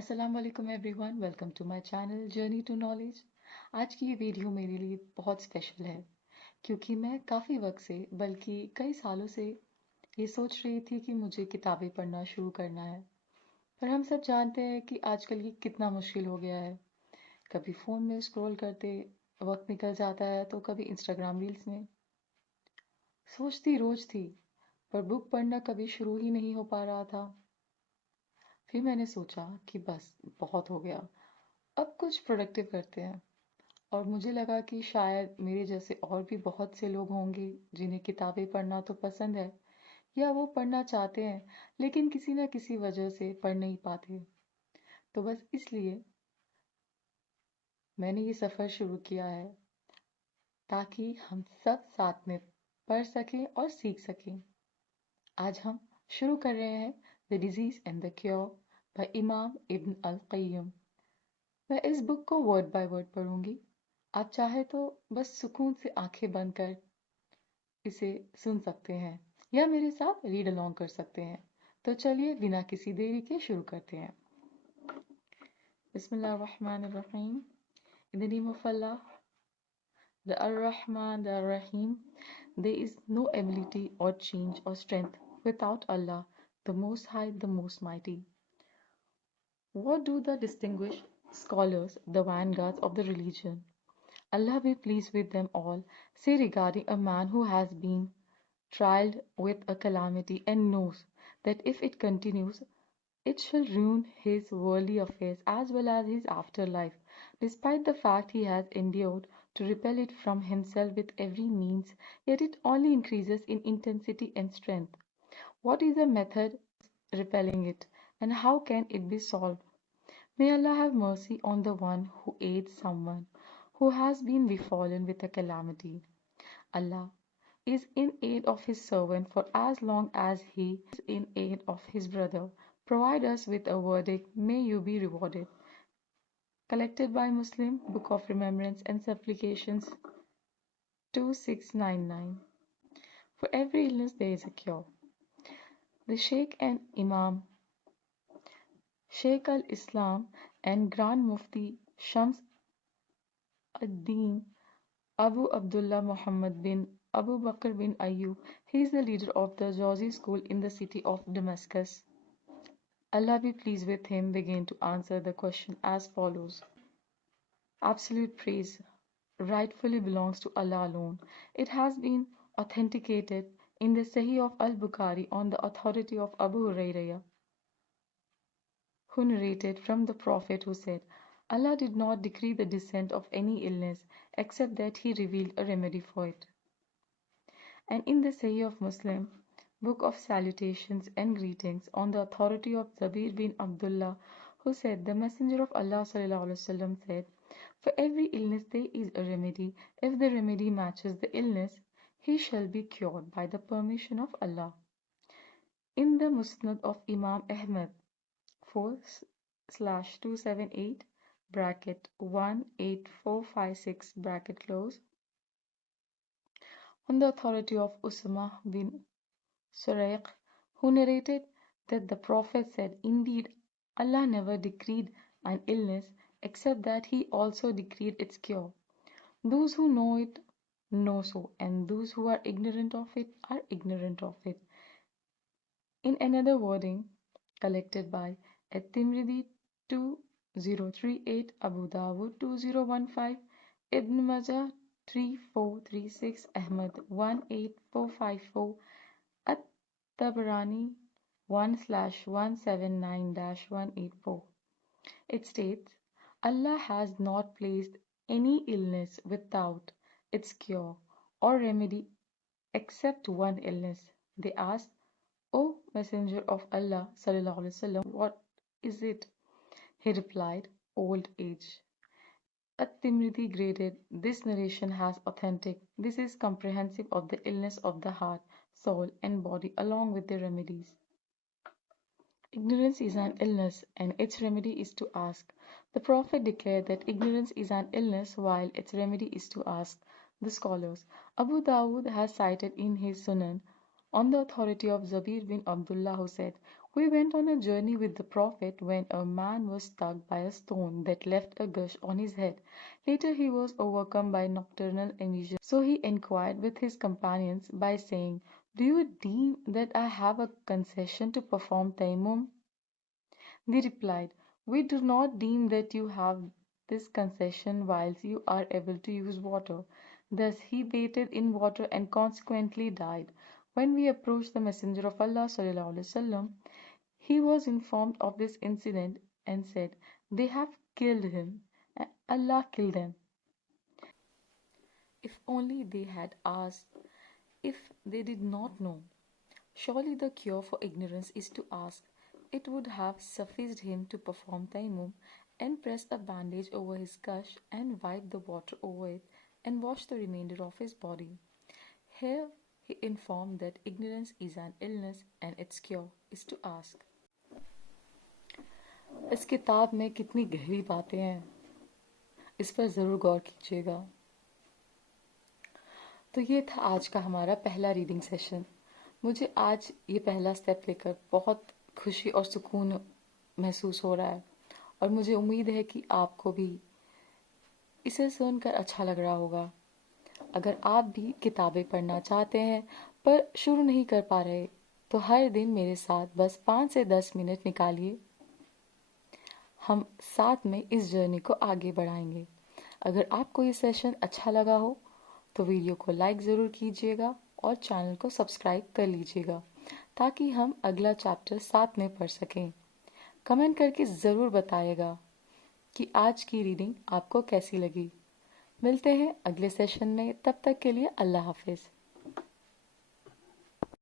Assalamualaikum everyone, welcome to my channel journey to knowledge. आज की ये वीडियो मेरे लिए बहुत स्पेशल है क्योंकि मैं काफ़ी वक्त से बल्कि कई सालों से ये सोच रही थी कि मुझे किताबें पढ़ना शुरू करना है। पर हम सब जानते हैं कि आजकल ये कितना मुश्किल हो गया है। कभी फ़ोन में स्क्रॉल करते वक्त निकल जाता है तो कभी इंस्टाग्राम रील्स में। सोचती रोज थी पर बुक पढ़ना कभी शुरू ही नहीं हो पा रहा था। फिर मैंने सोचा कि बस बहुत हो गया, अब कुछ प्रोडक्टिव करते हैं। और मुझे लगा कि शायद मेरे जैसे और भी बहुत से लोग होंगे जिन्हें किताबें पढ़ना तो पसंद है या वो पढ़ना चाहते हैं लेकिन किसी न किसी वजह से पढ़ नहीं पाते। तो बस इसलिए मैंने ये सफ़र शुरू किया है ताकि हम सब साथ में पढ़ सकें और सीख सकें। आज हम शुरू कर रहे हैं the disease and the cure by इमाम इब्न अल-क़य्यिम। मैं इस बुक को वर्ड बाय वर्ड पढ़ूंगी। आप चाहे तो बस सुकून से आंखें बंद कर इसे सुन सकते हैं या मेरे साथ रीड अलोंग कर सकते हैं। तो चलिए बिना किसी देरी के शुरू करते हैं। बिस्मिल्लाहिर्रहमानिर्रहीम। In the name of Allah, the Ar-Rahman, the Ar-Rahim. There is no ability or change or strength without Allah, the Most High, the Most Mighty. What do the distinguished scholars, the vanguards of the religion, Allah be pleased with them all, say regarding a man who has been trialed with a calamity and knows that if it continues, it shall ruin his worldly affairs as well as his afterlife, despite the fact he has endeavored to repel it from himself with every means, yet it only increases in intensity and strength. What is the method repelling it, and how can it be solved? May Allah have mercy on the one who aids someone who has been befallen with a calamity. Allah is in aid of his servant for as long as he is in aid of his brother. Provide us with a verdict, may you be rewarded. Collected by Muslim, Book of Remembrance and Supplications 2699. For every illness there is a cure. The Sheikh and Imam, Sheikh al-Islam and Grand Mufti Shams ad-Din Abu Abdullah Muhammad bin Abu Bakr bin Ayyub. He is the leader of the Jawzi school in the city of Damascus. Allah be pleased with him, began to answer the question as follows. Absolute praise rightfully belongs to Allah alone. It has been authenticated in the Sahih of al-Bukhari on the authority of Abu Hurairah, who narrated from the Prophet who said, Allah did not decree the descent of any illness except that he revealed a remedy for it. And in the Sahih of Muslim, Book of Salutations and Greetings, on the authority of Zabir bin Abdullah, who said, the Messenger of Allah ﷺ said, for every illness there is a remedy. If the remedy matches the illness, he shall be cured by the permission of Allah. In the Musnad of Imam Ahmad 4/278 bracket 18456 bracket close, on the authority of Usama bin Suraiq, who narrated that the Prophet said, indeed, Allah never decreed an illness except that He also decreed its cure. Those who know it know so, and those who are ignorant of it are ignorant of it. In another wording, collected by At-Tirmidhi 2038, Abu Dawud 2015, Ibn Majah 3436, Ahmad 18454, At-Tabarani 1/179-184. It states, Allah has not placed any illness without its cure or remedy except one illness. They asked, O Messenger of Allah ﷺ, what is it? He replied, old age. At-Tirmidhi graded, this narration has authentic. This is comprehensive of the illness of the heart, soul and body along with the remedies. Ignorance is an illness and its remedy is to ask. The Prophet declared that ignorance is an illness while its remedy is to ask. The scholars. Abu Dawud has cited in his Sunan on the authority of Zabir bin Abdullah who said, We went on a journey with the Prophet when a man was struck by a stone that left a gash on his head. Later he was overcome by nocturnal emission, so he inquired with his companions by saying, "Do you deem that I have a concession to perform tayammum?" They replied, "We do not deem that you have this concession whilst you are able to use water." Thus he bathed in water and consequently died. When we approached the Messenger of Allah (SAW), he was informed of this incident and said, "They have killed him. Allah killed them." If only they had asked, if they did not know. Surely the cure for ignorance is to ask. It would have sufficed him to perform tayammum and press a bandage over his gush and wipe the water over it and wash the remainder of his body. Here he informed that ignorance is an illness and its cure is to ask. इस किताब में कितनी गहरी बातें हैं, इस पर ज़रूर गौर कीजिएगा। तो ये था आज का हमारा पहला रीडिंग सेशन। मुझे आज ये पहला स्टेप लेकर बहुत खुशी और सुकून महसूस हो रहा है और मुझे उम्मीद है कि आपको भी इसे सुनकर अच्छा लग रहा होगा। अगर आप भी किताबें पढ़ना चाहते हैं पर शुरू नहीं कर पा रहे तो हर दिन मेरे साथ बस 5 से 10 मिनट निकालिए। हम साथ में इस जर्नी को आगे बढ़ाएंगे। अगर आपको ये सेशन अच्छा लगा हो तो वीडियो को लाइक ज़रूर कीजिएगा और चैनल को सब्सक्राइब कर लीजिएगा ताकि हम अगला चैप्टर साथ में पढ़ सकें। कमेंट करके ज़रूर बताइएगा कि आज की रीडिंग आपको कैसी लगी। मिलते हैं अगले सेशन में, तब तक के लिए अल्लाह हाफिज़।